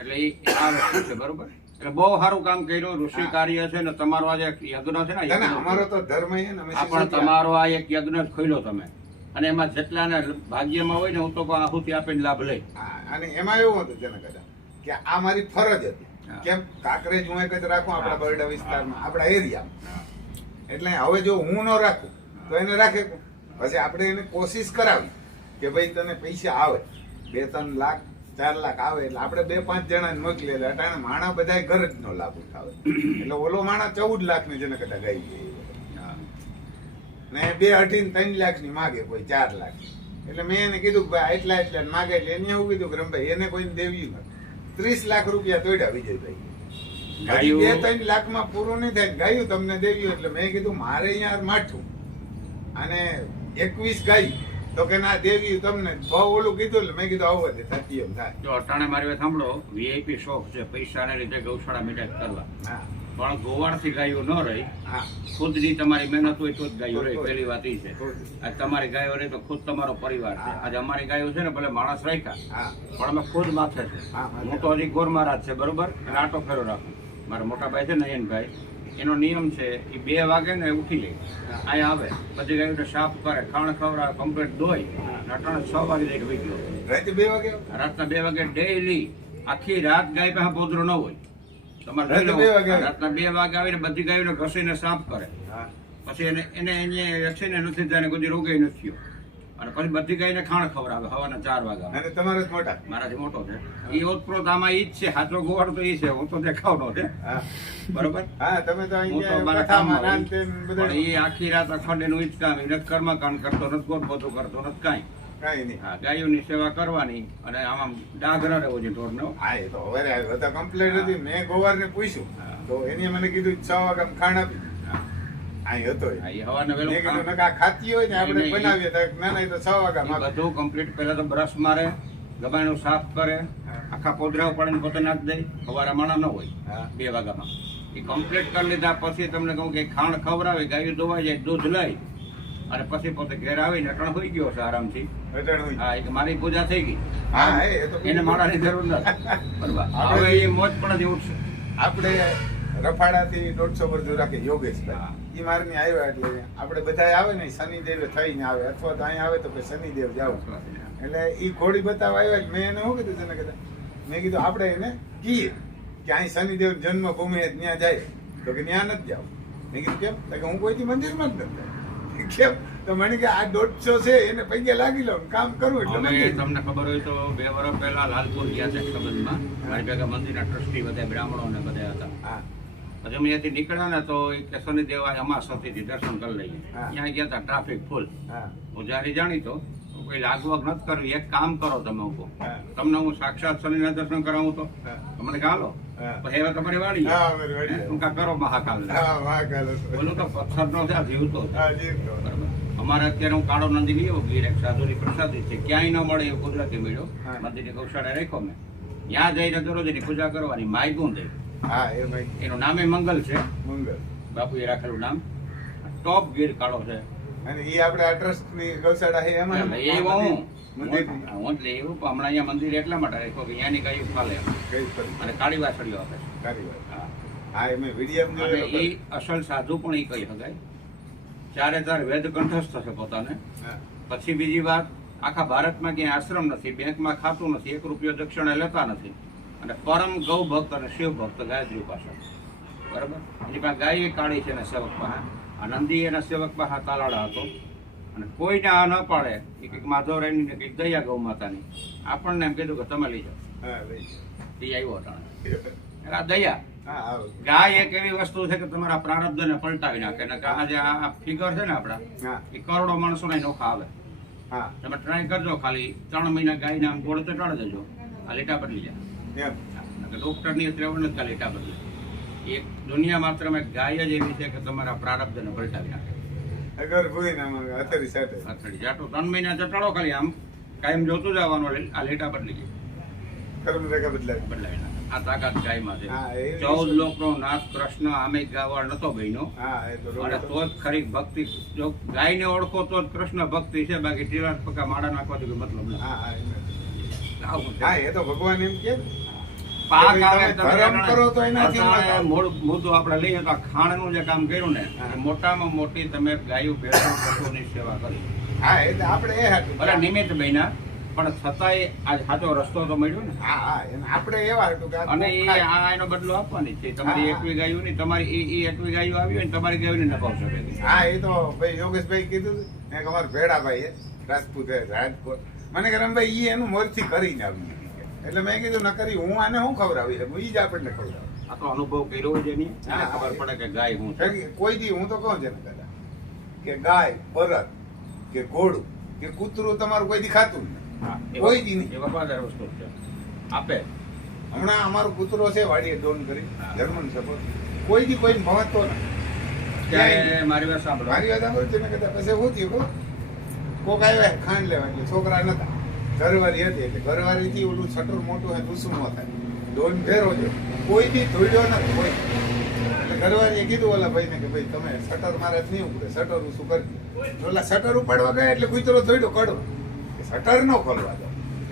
એટલે એ આ વસ્તુ છે. બરોબર. એટલે બહુ સારું કામ કર્યું. ઋષિ હા. કાર્ય છે ને તમારો આ જે યજ્ઞ છે ને, ના, ના, યજ્ઞ. અમારો તો ધર્મ છે ને અમે આ પણ શીખી તમારો આ એક યજ્ઞ જ ખોલ્યો તમે, અને એમાં જેટલાને ભાગ્યમાં હોય ને હું તો કહું આહુતિ આપીને લાભ લઈ. હા, અને એમાં એવું હતું જેને કદાચ કે આ મારી ફરજ હતી. હા. કેમ કાંકરેજ હું એક જ રાખું આપણા બરડા વિસ્તારમાં, આપણા એરિયામાં. એટલે હવે જો હું ન રાખું તો એને રાખે કોણ? પછી આપણે એને કોશિશ કરાવી કે ભાઈ તને પૈસા આવે 2-3 લાખ 4 લાખ આવે એટલે આપણે 2-5 જણાને મોકલી. એટલે અટાણે માણા બધા ઘર જ નો લાભ ઉઠાવે. એટલે ઓલો માણા 14 લાખ ની જેને કદાચ ગાઈ ગઈ ને 2 અઢી 3 લાખ ની માગે, કોઈ 4 લાખ. એટલે મેં એને કીધું કે ભાઈ એટલા માગે. એટલે એને એવું કીધું કે રમભાઈ એને કોઈને દેવ્યું નથી. 30 લાખ રૂપિયા તોડ્યા વિજયભાઈ. ગાયું- 2-3 લાખમાં પૂરું નહીં થાય. ગાયું તમને દેવ્યું. એટલે મેં કીધું મારે અહીંયા માઠું અને 21 ગાયું તો કે ના દેવી તમને ભાવ ઓલું કીધું. એટલે મેં કીધું આવું થતી એમ થાય. જો અટાણે મારી વાત સાંભળો, વીઆઈપી શોખ છે પૈસાને લીધે ગૌશાળા મેળા કરવા, હા પણ ગોવાળથી ગાયો ન રહી. હા ખુદની તમારી મહેનત હોય તો જ ગાયો રહી. તો જ. પહેલી વાત એ છે. તો જ. આ તમારી ગાયો રહી તો ખુદ તમારો પરિવાર છે. હા. આજે અમારી ગાયો છે ને ભલે માણસ રાખ્યા, હા પણ અમે ખુદ માથે છે. હા, માથે. હું તો હજી ગોર મહારાજ છે બરોબર, એટલે આટો ફેરો રાખું. મારા મોટા ભાઈ છે નયનભાઈ, એનો નિયમ છે એ 2 વાગે ને ઉઠી જાય, અહીંયા આવે, બધી ગાયોને સાફ કરે, ખાણ ખવડાવે, કમ્પ્લીટ ધોઈ, અટાણે 6 વાગે જઈને વહી ગયો. રાતે 2 વાગે રાતના 2 વાગે ડેઈલી, આખી રાત ગાય પાસે પોદરો ન હોય. તમારે રાતે જોઈ 2 લો, વાગે આવે? રાતના 2 વાગે આવીને બધી ગાયોને ઘસીને સાફ કરે. હા પછી એને વેક્સિન નથી થાય, કોઈ રોગે નથી થયો. અને પછી બધી ગાયને ખાણ ખવડાવે સવારના 4 વાગ્યા. અને તમારે જ મોટા. મારાથી મોટો છે એ ઓતપ્રોત આમાં ઈ જ છે. સાચો ગોવાળ તો ઈ છે, હું તો દેખાવનો છે. હા બરોબર. હા તમે તો હું તો અહીંયા મારા કથામાં કામમાં નાન તેન હોય. બધા પણ એ આખી રાત અખંડનું ઈ જ કામ. એ નથી કર્મકાંડ કરતો, નથી ગોત બધું કરતો, નથી કાંઈ. કાંઈ નહીં. હા, ગાયોની સેવા કરવાની અને આમાં ડાઘ ન રહેવો જોઈએ ઢોરનો. હા એ તો હવે આવ્યો તો કમ્પ્લેટ હતી. મેં ગોવારને પૂછ્યું હા. તો એને મને કીધું 6 વાગે ખાણ આપી. અહીં હતો એ. હા, એ હવારને વહેલું મેં કીધું કામ. નકા ખાતી હોય ને આપણે નહીં, નહીં. બનાવીએ તો ના ના એ તો 6 વાગે એ માગે. બધું કમ્પ્લીટ પહેલા તો બ્રશ મારે, ગબાયણું સાફ કરે, આખા પોદરા ઉપાડીને પોતે નાખી દે. સવારે માણા ન હોય હા 2 વાગ્યામાં. એ કમ્પ્લીટ કરી લીધા પછી તમને કહું કે ખાણ ખવડાવે, ગાયું ધોવાઈ જાય, દૂધ લઈ અને પછી પોતે ઘેર આવીને અટણ હોઈ ગયો છે આરામથી. અટણ હોય. હા, એ મારી પૂજા થઈ ગઈ. હા એ તો એને માળાની જરૂર નથી. બરોબર. હવે એ મોજ પણ જ ઉઠશે. આપણે રફાડાથી 150 વર્ષ રાખે હા. યોગેશભાઈ. ઈ મારની આવ્યા એટલે આપણે બધા આવે ને શનિદેવે થઈને આવે, અથવા તો અહીંયા આવે તો કે શનિદેવ જાવ. એટલે ઈ ઘોડી બતાવવા આવ્યા એટલે મેં એને શું કીધું તને કીધું મેં કીધું આપણે એને કહીએ કે અહીં શનિદેવ જન્મભૂમિ છે, ત્યાં જાય તો કે ત્યાં નથી જાવ. મેં કીધું કેમ? તો કે હું કોઈથી મંદિરમાં જ નથી. કેમ? તો મને કે આ 150 છે એને પૈકે લાગી લો કામ કરવું એટલે અમે મંદિર. તમને ખબર હોય તો 2 વર્ષ પહેલા લાલપુર ગયા છે સંબંધમાં મારી ભેગા મંદિરના ટ્રસ્ટી બધા બ્રાહ્મણો ને બધા હતા. હા પછી અમે ત્યાંથી નીકળ્યા ને તો એક શનિદેવ અમાસ હતી દર્શન કરી લઈએ. હા. ત્યાં ગયા હતા ટ્રાફિક ફૂલ. હા પૂજારી જાણીતો કોઈ લાગવગ નથી કરવી, એક કામ કરો તમે હું હા. તમને હું સાક્ષાત શનિના દર્શન કરાવું તો હા. તમને ચાલો હા. પછી હવે તમારી વાડી હા અમારી વાડી. હું કા કરો મહાકાલ હા વાહ ગાલો તો. બોલું તો પથ્થર નો છે જીવતો છે. હા જી તો. બરાબર. અમારે અત્યારે હું કાળો નંદી ગયો ગીર એક સાધુની પ્રસાદી છે ક્યાંય ન મળે એવું કુદરતી મળ્યો. હા. મંદિરની ગૌશાળા રાખ્યો મેં ત્યાં જઈને દરરોજ એની પૂજા કરવાની માયગું દે. હા એ ભાઈ એનું નામે મંગલ છે, મંગળ. બાપુએ રાખેલું નામ. ટોપ ગીર કાળો છે. અને એ આપણે આ ટ્રસ્ટ ની ગૌશાળા છે એમાં એટલે એ હું મંદિરની હું એટલે એવું પણ હમણાં અહીંયા મંદિર એટલા માટે રાખ્યો કે અહીંયાની ગાયું ફાલે કઈ ફરી અને કાળી વાછડીઓ આપે છે. સારી વાત. હા. હા એ મેં વિડીયો અને જોયો. એ અસલ સાધુ પણ એ કહી શકાય. ચારે ચાર વેદ કંઠસ્થ છે પોતાને. હા પછી બીજી વાત, આખા ભારતમાં ક્યાંય આશ્રમ નથી, બેંકમાં ખાતું નથી, 1 રૂપિયો દક્ષિણા લેતા નથી અને પરમ ગૌ ભક્ત અને શિવ ભક્ત ગાયત્રી ઉપાસક. બરાબર. એની પાસે ગાય કાળી છે ને સેવક પાસે. આ નંદી એના સેવક પાસે તાલાળા હતો અને કોઈને આ ન પાડે એ કંઈક માધવરાયની ને કંઈક દયા ગૌ માતાની આપણને એમ કીધું કે તમે લઈ જાઓ. હા લઈ તે આવ્યો અટાણે. એટલે આ દયા હા આવો. ગાય એક એવી વસ્તુ છે કે તમારા પ્રારબ્ધને પલટાવી નાખે. અને કે આ જે આ ફિગર છે ને આપણા હા એ કરોડો માણસોના નોખા આવે. હા તમે ટ્રાય કરજો, ખાલી 3 મહિના ગાયના આમ ગોળ ચટાડી દેજો, આ લીટા બદલી જાય. એમ ડોક્ટરની ત્રેવડ નથી, આ લીટા બદલે. એક દુનિયા માત્ર ગાય જ એવી છે કે તમારા પ્રારબ્ધને પલટાવી નાખે. અગર કોઈ ના માંગે અથડી સાથે. અથડી જાટો 3 મહિના ચટાડો ખાલી આમ કાયમ જોતું જવાનું, આ લીટા બદલી જાય, કર્મ રેખા બદલાવી. બદલાવી નાખે. આ તાકાત ગાયમાં છે. હા, એ 14 લોકનો નાથ કૃષ્ણ આમે ગાવાળ નતો બન્યો. હા એ તો અને તો જ ખરી ભક્તિ. જો ગાયને ઓળખો તો જ કૃષ્ણ ભક્તિ છે, બાકી ટીલા પકા માડા નાખવાથી કોઈ મતલબ નથી. હા હા એમ. આવું છે. હા એ તો ભગવાન એમ કે પાક આવે તમે તમે ધર્મ કરો તો એનાથી અત્યારે વાત. મૂળ મુદ્દો આપણે લઈએ તો આ ખાણનું જે કામ કર્યું ને હા. એ મોટામાં મોટી તમે ગાયું ભેંસો પશુઓની સેવા કરી. હા એટલે આપણે એ હાટું. ભલે નિમિત્ત બન્યા પણ છતાંય આ સાચો રસ્તો તો મળ્યો ને. હા હા એમ આપણે એવા હાટું કે આ અને કોક એ ખાય. આ એનો બદલો આપવાની છે. તમારી હા. 21 ગાયું ની તમારી એ 21 ગાયું આવી હોય ને તમારી ગાયું ને નફાવ શકે. હા એ તો ભાઈ યોગેશભાઈ કીધું હતું. મેં કે અમારા ભેડાભાઈ છે રાજપૂત છે રાજકોટ. મને કે રમભાઈ ઈ એનું મોરથી કરીને આવ્યું. એટલે મેં કીધું ન કરી હું આને શું ખવડાવી શકું, ઈ જ આપણને ખવડાવે. આ તો અનુભવ કર્યો હોય જેની એને હા, ખબર પડે કે ગાય હું છે. કારણ કે કોઈ દી હું તો કહું છે ને દાદા કે ગાય બળદ કે ઘોડું કે કૂતરું તમારું કોઈ દી ખાતું જ નહીં. હા, એ કોઈ દી નહીં. એ વફાદાર વસ્તુ છે. આપે હમણાં અમારો કૂતરો છે વાડીએ ડોન કરી હા. જર્મન સપોર્ટ કોઈ દી કોઈ ભવતો નથી. ત્યારે મારી વાત સાંભળો. મારી વાત સાંભળો છે ને કદાચ પછી શું થયું ખબર? કોક આવ્યા ખાંડ લેવા એટલે છોકરા નતા, ઘરવાળી હતી એટલે ઘરવાળીથી ઓલું છટર મોટું હોય દુસું ન થાય, ડોન ફેરો છે કોઈ દી ધોડ્યો નથી કોઈ. એટલે ઘરવાળીએ કીધું ઓલા ભાઈને કે ભાઈ તમે શટર મારે નહીં ઉપડે, શટર શું કરી. ઓલા શટર ઉપાડવા ગયા એટલે કૂતરો ધોડ્યો કડવો, શટર ન ખોલવા દો,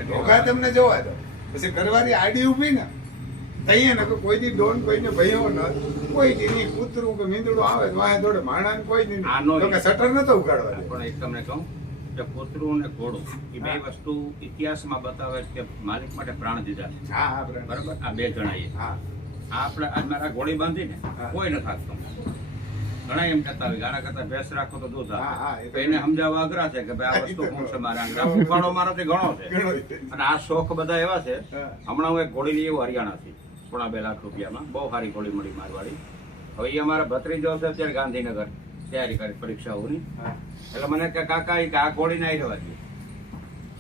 ઢોકા તમને જોવા દો. પછી ઘરવાળી આડી ઊભી ને તૈયાર ને કોઈ દી ડોન કોઈને ભયો ન કોઈ દી નહીં. કૂતરું કે મીંદડું આવે તો વાહે દોડે, માણા કોઈ દી આનો નહીં. તો કે શટર નતો ઉગાડવા દે. પણ એક તમને કહું કે કૂતરું અને ઘોડું એ બે હા. વસ્તુ ઇતિહાસમાં બતાવે છે કે માલિક માટે પ્રાણ દીધા છે. હા હા બરાબર. બરાબર. આ બે જણાએ હા આ આપણે આ મારા ઘોડી બાંધીને હા. કોઈ ન થાકતો. ઘણા એમ કહેતા હોય ગાના કરતા ભેંસ રાખો તો દૂધ હા, હા, આપે. એ તો તો એને સમજાવવા અઘરા છે કે ભાઈ આ વસ્તુ શું છે મારે આંગળા ઉપાડો મારાથી ઘણો છે. ઘણો છે. અને આ શોખ બધા એવા છે. હા. હમણાં હું એક ઘોડી લઈ આવ્યો હરિયાણાથી 2.5 લાખ રૂપિયામાં. બહુ સારી ઘોડી મળી મારવાડી. હવે એ અમારા ભત્રીજો છે અત્યારે ગાંધીનગર તૈયારી કરી પરીક્ષાઓની. હા. એટલે મને કે કાકા ઈ કે આ ઘોડી ના રહેવા દે.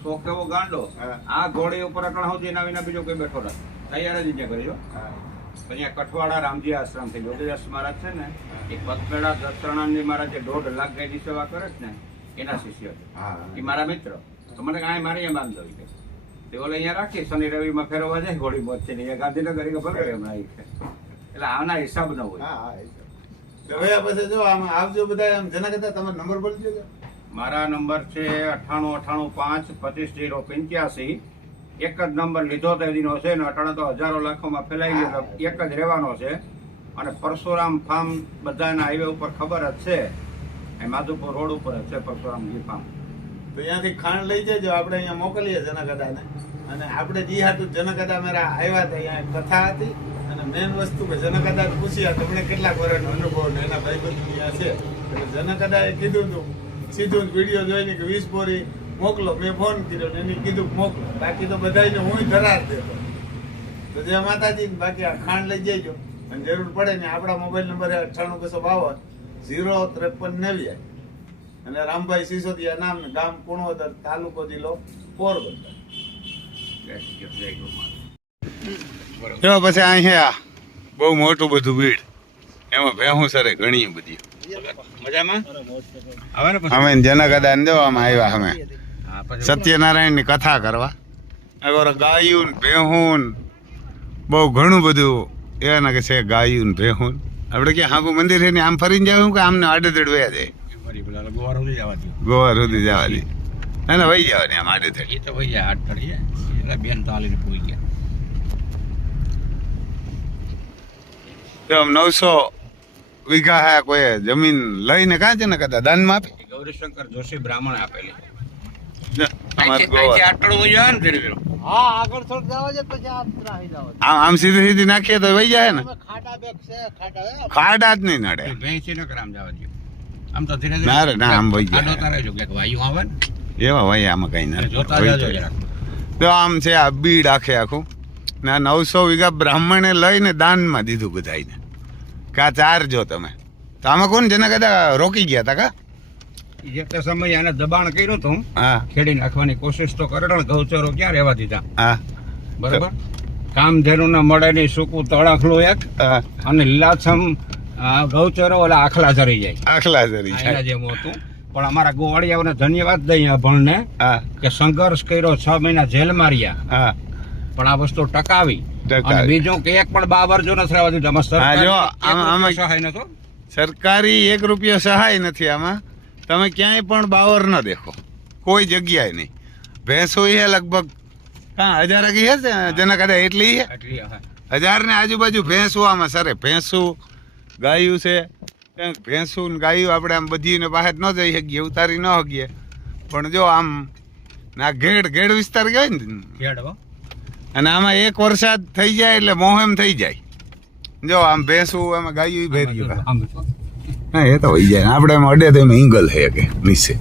શોખ એવો ગાંડો. હા. આ ઘોડી ઉપર અટણ સુધી એના વિના બીજો કોઈ બેઠો નથી. તૈયાર જ અહીંયા કરી. હા. પછી આ કઠવાડા રામજી આશ્રમ થી યોગીદાસ મહારાજ છે ને એ પતપેડા દત્તરણાની મારા જે 1.5 લાખ ગાયની સેવા કરે છે ને એના શિષ્ય છે. હા. એ મારા મિત્ર. તો મને કાંઈ મારે અહીંયા બાંધો કે તે ઓલે અહીંયા રાખી શનિ રવિમાં ફેરવવા જાય ઘોડી મોજ છે ને અહીંયા ગાંધીનગર એ ભલે એમ આવી છે. એટલે આના હિસાબ ન હોય. હા, હા, એ તો. હવે આ પછી જો આમ આવજો બધા આમ જેના કરતા તમારો નંબર બોલી દેજો. મારા નંબર છે 9895 એક જ નંબર લીધો તે દીનો છે ને અટાણે તો હજારો લાખોમાં ફેલાઈ ગયો તો એક જ રહેવાનો છે. અને પરશુરામ ફાર્મ બધાના હાઈવે ઉપર ખબર જ છે. એ માધુપુર રોડ ઉપર જ છે પરશુરામજી ફાર્મ. તો અહીંયાથી ખાંડ લઈ જજો, આપણે અહીંયા મોકલીએ જનકદાને. અને આપણે જી હાટું જનકદા મારા આવ્યા હતા, અહીંયા કથા હતી અને મેન વસ્તુ કે જનકદાદાને પૂછ્યા તમને કેટલા વર્ષનો અનુભવ ને એના ભાઈબંધ ત્યાં છે એટલે જનકદાદાએ કીધું હતું સીધું વિડીયો જોઈને કે 20 બોરી મોકલો. મેં ફોન કર્યો ને એને કીધું મોકલો. બાકી તો બધાને હું ધરાર દેતો. તો જય માતાજી. બાકી આ ખાંડ લઈ જઈજો અને જરૂર પડે ને આપણા મોબાઈલ નંબર 9852 અને રામભાઈ સિસોદિયા નામ ને ગામ કુણોદર તાલુકો જિલ્લો પોરબંદર. જો પછી અહીંયા બહુ મોટું બધું ભીડ એમાં ભેહું સરે ઘણી બધી મજામાં આવે ને અમે જનકદાદાને જો આમાં આવ્યા અમે સત્યનારાયણ ની કથા કરવા. ગાયું ને ભેહું બહુ ઘણું બધું એના કે છે. ગાયું ને ભેહું આપણે ક્યાં હાંકુ મંદિર છે ને આમ ફરીને જાવ કે આમને આડેધડ વયા જાય. ગોવા સુધી જવા દે એને વહી જવાની આમ આડેધડ. એ તો વહી જાય હાથ ચડી જાય બેન તો હાલીને પૂરી ગયા. તો આમ 900 વીઘા હે કોઈ જમીન લઈને કાં છે ને કદા દાનમાં આપે. ગૌરીશંકર જોશી બ્રાહ્મણ આપેલી. અમારે ગોવા આટલું જાય ને ધીરે ધીરે હા આગળ થોડું જવા છે પછી આ ત્રાહી જાવ આમ સીધી સીધી નાખીએ તો વહી જાય ને. ખાડા બેક છે ખાડા ખાડા જ નહીં નડે. ભેંસી ન ગ્રામ જવા દે આમ તો ધીરે ના રે ના આમ વહી આડો જાય તારે જો કે વાયુ આવે ને એવા વહી આમાં કઈ જોતા જાજો ના. જરાક. તો આમ છે આ બીડ આખે આખું ને આ 900 વીઘા બ્રાહ્મણે લઈને દાનમાં દીધું બધાને કે આ ચારજો તમે. તો આમાં કોણ જેને કદા રોકી ગયા હતા કા. જે તે સમયે એને દબાણ કર્યું હતું હા ખેડી નાખવાની કોશિશ તો કરે પણ ગૌચરો ક્યાં રહેવા દીધા. હા બરાબર કામધેનુ ના મળે નહીં સૂકું તળાખલું એક હા અને લીલાછમ ગૌચરો ઓલા આખલા ઝરી જાય આખલા જરી એના છે. જેવું હતું. પણ અમારા ગોવાળિયાઓને ધન્યવાદ દઈએ અભણને હા કે સંઘર્ષ કર્યો 6 મહિના જેલ માર્યા હા પણ આ વસ્તુ ટકાવી. ટકાવી. અને બીજું કે એક પણ બાબરજો નથી રહેવા દીધું. આમાં હા, જો, સરકારી આમાં- એક રૂપિયો સહાય નતો. સરકારી 1 રૂપિયો સહાય નથી આમાં. તમે ક્યાંય પણ બાવર ન દેખો કોઈ જગ્યાએ નહીં. ભેંસો એ લગભગ કાં 1000 કી હશે જેના કદા એટલી છે. આટલી હા. 1000 ને આજુબાજુ ભેંસો આમાં સરે. ભેંસું ગાયું છે. ભેંસું ને ગાયું આપણે આમ બધીને બહાર ન જઈ શકીએ ઉતારી ન શકીએ પણ જો આમ ના ઘેડ વિસ્તાર કહેવાય ને ખેડ હો. અને આમાં એક વરસાદ થઈ જાય એટલે મોહેમ થઈ જાય. જો આમ ભેંસું આમાં ગાયું ભેર્યું આમ હા એ તો વહી જાય આપણે એમ અડે તો એમ ઈંગલ હે કે નીચે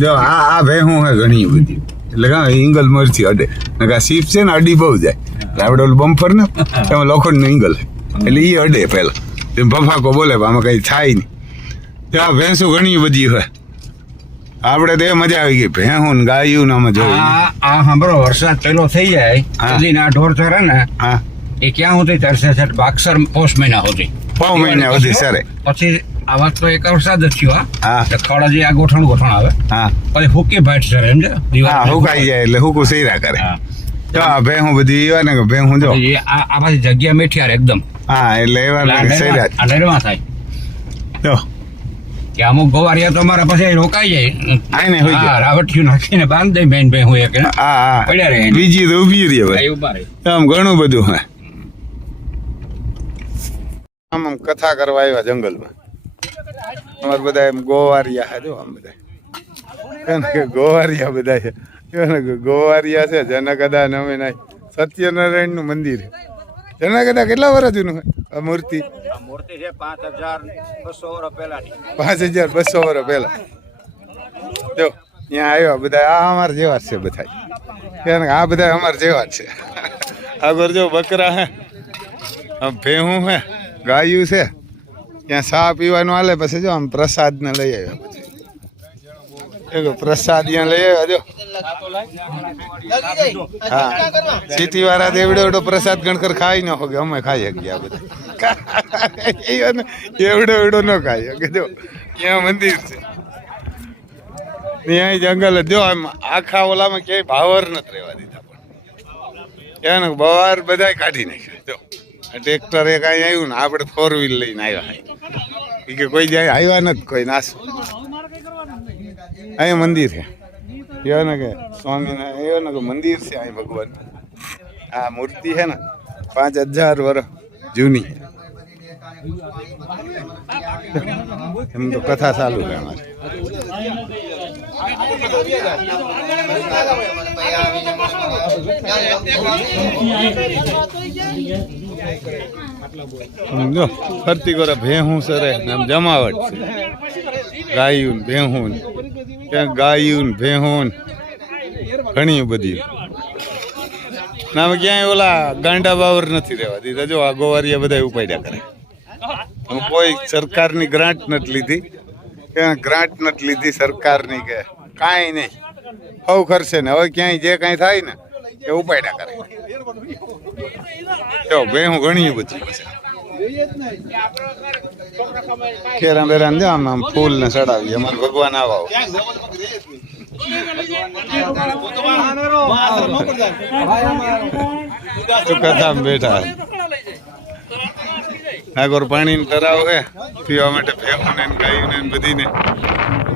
જો આ ભેહું હે ઘણી બધી એટલે કાં ઈંગલ મરથી અડે ને આ સીપ છે ને અડી બહુ જાય એટલે આપણે ઓલું બમ્ફર ને એમાં લોખંડનું ઈંગલ હે એટલે એ અડે પહેલા તેમ ભફાકો બોલે પણ આમાં કઈ થાય નહીં. ત્યાં ભેંસું ઘણી બધી હોય આપણે તો એ મજા આવી ગઈ ભેહું ને ગાયું ને આમાં જોઈ. આ સાંભળો વરસાદ પેલો થઈ જાય હા. સુધી ના ઢોર ચરે ને હા એ ક્યાં સુધી તરસે છે બાક્સર પોષ મહિના સુધી 6 મહિના સુધી સરે. પછી આ વાત તો એક વરસાદ જ થયો હા. હા ખડ હજી આ ગોઠણ આવે હા પછી હુકી ભાટ સર એમ છે હા હુકાઈ જાય એટલે હુકું સૈરા કરે. હા. જો આ ભેહું બધી એવા ને કે ભેહું જો પછી આ પાછી જગ્યા મીઠિયાર એકદમ હા એટલે એવા ને કે સૈરા જ. આ ડરમાં થાય જો કે અમુક ગોવારિયા તો અમારા પછી અહીં રોકાઈ જાય આઈને હોઈ જાય. હા, રાવટિયું નાખીને બાંધ દઈ બેન હું એક હા હા પડ્યા રહે એને. બીજી તો ઊભી રહી હવે ઉભા રહે આમ ઘણું બધું હે. આમ કથા કરવા આવ્યા જંગલમાં અમારે બધા એમ ગોવારિયા હે જો આમ બધા એને કે ગોવારિયા બધા છે એને કે ગોવારિયા છે જનકદા ને અમે નાય સત્યનારાયણ નું મંદિર છે. જનકદા કેટલા વર્ષ જૂનું છે આ મૂર્તિ? આ મૂર્તિ છે 5200 વર્ષ પહેલાની 5200 વર્ષ પહેલા. જો ત્યાં આવ્યા બધા આ અમારા જેવા જ છે બધા. કારણ કે આ બધા અમારા જેવા જ છે. આગળ જો બકરા હે આમ ભેહું હે ગાયું છે ત્યાં ચા પીવાનું હાલે. પછી જો આમ પ્રસાદ ને લઈ આવ્યા બધા પ્રસાદ ત્યાં લઈ આવ્યા જો હા સિટી વાળા તો એવડો પ્રસાદ ગણકર ખાઈ ન હોગે અમે ખાઈ શકીએ આ બધા એવડો ન ખાઈ શકે. જો ત્યાં મંદિર છે ત્યાં જંગલ જો આમ આખા ઓલામાં ક્યાંય ભાવર નથી રહેવા દીધા પણ એને બહાર બધા કાઢી નાખ્યા. જો ટ્રેક્ટર એક અહીં આવ્યું ને આપણે 4 વ્હીલ લઈને આવ્યા કે કોઈ જાય આવ્યા નથી કોઈ નાસ. અહીં મંદિર છે એવા ને કે સ્વામીના એવા ને કે મંદિર છે અહીં ભગવાન. આ મૂર્તિ છે ને 5000 વર્ષ જૂની. એમ તો કથા ચાલુ છે અમારે. જો ફરતી કરે ભેહું સરે ને આમ જમાવટ છે ગાયું ને ભેહું ને ક્યાંક ગાયું ને ભેહું ને ઘણી બધી ના ક્યાંય ઓલા ગાંડા બાવર નથી રહેવા દીધા જો આ ગોવારિયા બધા ઉપાડ્યા કરે કોઈ સરકારની ગ્રાન્ટ નથી લીધી ગ્રાન્ટ નથી લીધી સરકારની કે કાંઈ નહીં હવ ખર્ચે ને હવે ક્યાંય જે કાંઈ થાય ને એ ઉપાડ્યા કરે જો ભેહું ઘણી બધી ખેરા બેરા જો આમ આમ ફૂલ ને ચડાવીએ અમારે ભગવાન આવા કથા બેઠા આગળ પાણી તરાવ હે પીવા માટે ભેગું ને ગાયું ને બધી ને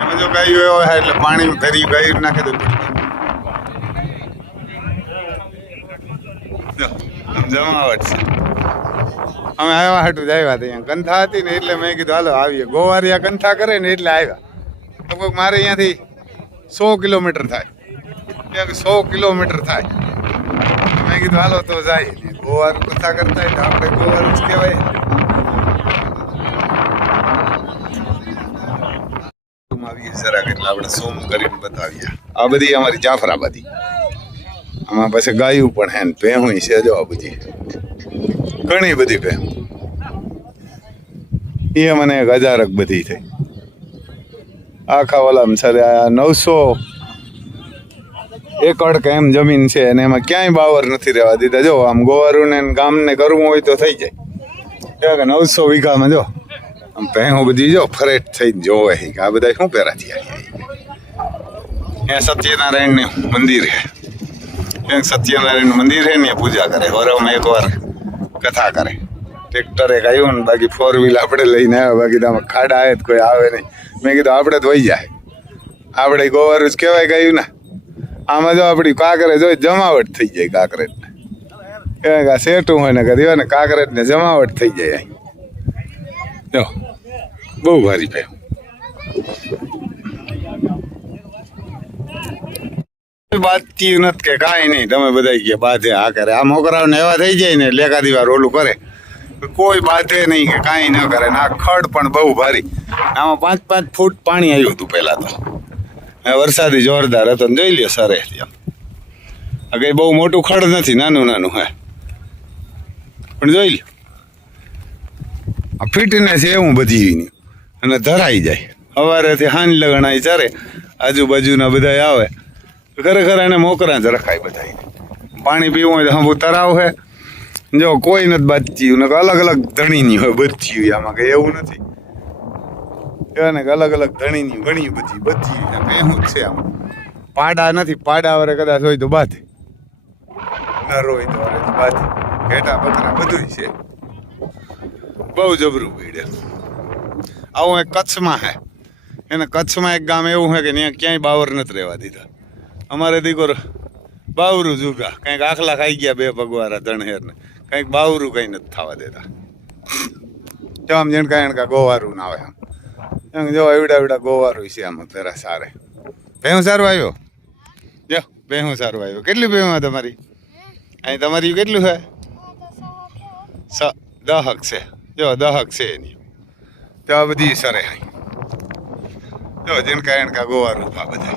એમાં જો ગાયું એવો હોય એટલે પાણી ભરી ગાયું નાખે તો જમાવટ છે અમે આવ્યા હાટું જ આવ્યા હતા કંથા હતી ને એટલે મેં કીધું હાલો આવીએ ગોવારિયા કંથા કરે ને એટલે આવ્યા લગભગ મારે અહીંયાથી 100 કિલોમીટર થાય 100 કિલોમીટર થાય મેં કીધું હાલો તો જાય ગોવારું કથા કરતા એટલે આપણે ગોવારું જ કહેવાય એટલે આપણે સોમ કરીને બતાવીએ આ બધી અમારી જાફરાબાદી આમાં પછી ગાયું પણ હે ને ભેહું છે જો આ બધી ઘણી બધી ભેહું એ મને 1000 બધી થઈ આખા ઓલામ સરે 900 એકડ કે એમ જમીન છે અને એમાં ક્યાંય બાવર નથી રહેવા દીધા જો આમ ગોવારું ને ગામને કરવું હોય તો થઈ જાય કે 900 વીઘામાં જો આમ ભેહું બધી જો ફરેટ થઈને જોવે કે આ બધા શું પહેરા થયા ત્યાં સત્યનારાયણનું મંદિર છે ત્યાં સત્યનારાયણ મંદિર છે ને પૂજા કરે વરમાં એકવાર કથા કરે ટ્રેક્ટર એક આવ્યું ને બાકી 4 વ્હીલ આપણે લઈને આવ્યા બાકી આમાં ખાડા આવે કોઈ આવે નહીં મેં કીધું આપણે તો વહી જાય આપણે ગોવારું જ કહેવાય ગયું ને આમાં જો આપણી કાંકરે જો જમાવટ થઈ જાય કાંકરેજ ને કે સેટું હોય ને કદી હોય ને કાંકરેજ ને જમાવટ થઈ જાય અહીં જો બહુ ભારી પે બાતથી નથી કે કાંઈ નહીં તમે બધા કે બાધે આ કરે આ મોકરાઓને એવા થઈ જાય ને એટલે એકાદી વાર ઓલું કરે કોઈ બાધે નહીં કે કાંઈ ન કરે ને આ ખડ પણ બહુ ભારી આમાં 5-5 ફૂટ પાણી આવ્યું હતું પહેલાં તો વરસાદી જોરદાર હતો ને જોઈ લ્યો સરે ત્યાં આ કંઈ બહુ મોટું ખડ નથી નાનું નાનું હે પણ જોઈ લ્યો આ ફિટનેસ એવું બધી અને ધરાઈ જાય સવારેથી હાંજ લગણાઈ ચારે આજુબાજુના બધા આવે ખરેખર એને મોકરા જ રખાય બધા પાણી પીવું હોય તો હમ તરાવ હે જો કોઈ નથી બાજ્યું ને અલગ અલગ ધણીની હોય બચ્યું આમાં કંઈ એવું નથી ને અલગ અલગ ધણીની ઘણી બધી ભેહું જ છે આમાં પાડા નથી પાડા વરે કદાચ હોય તો બાધે નર હોય તો બાધે ઘેટા બકરા બધું છે બહુ જબરું પીડે આવું એક કચ્છમાં હે એને કચ્છમાં એક ગામ એવું છે કે ત્યાં ક્યાંય બાવર નથી રહેવા દીધા અમારે દીકરો બાવરું જુગા કંઈક આખલા ખાઈ ગયા 2 પગવારા ધણહેરને કંઈક બાવરું કંઈ નથી થવા દેતા જો આમ જણકા ગોવારું ના આવે આમ જો એવડા ગોવારું છે આમ પેરા સારે ભેહું સારું આવ્યો જો ભેહું સારું આવ્યો કેટલી ભેહું તમારી અહીં તમારી કેટલું છે 10 છે જો 10 છે એની તો આ બધી સરે જો જણકા ગોવારું આ બધા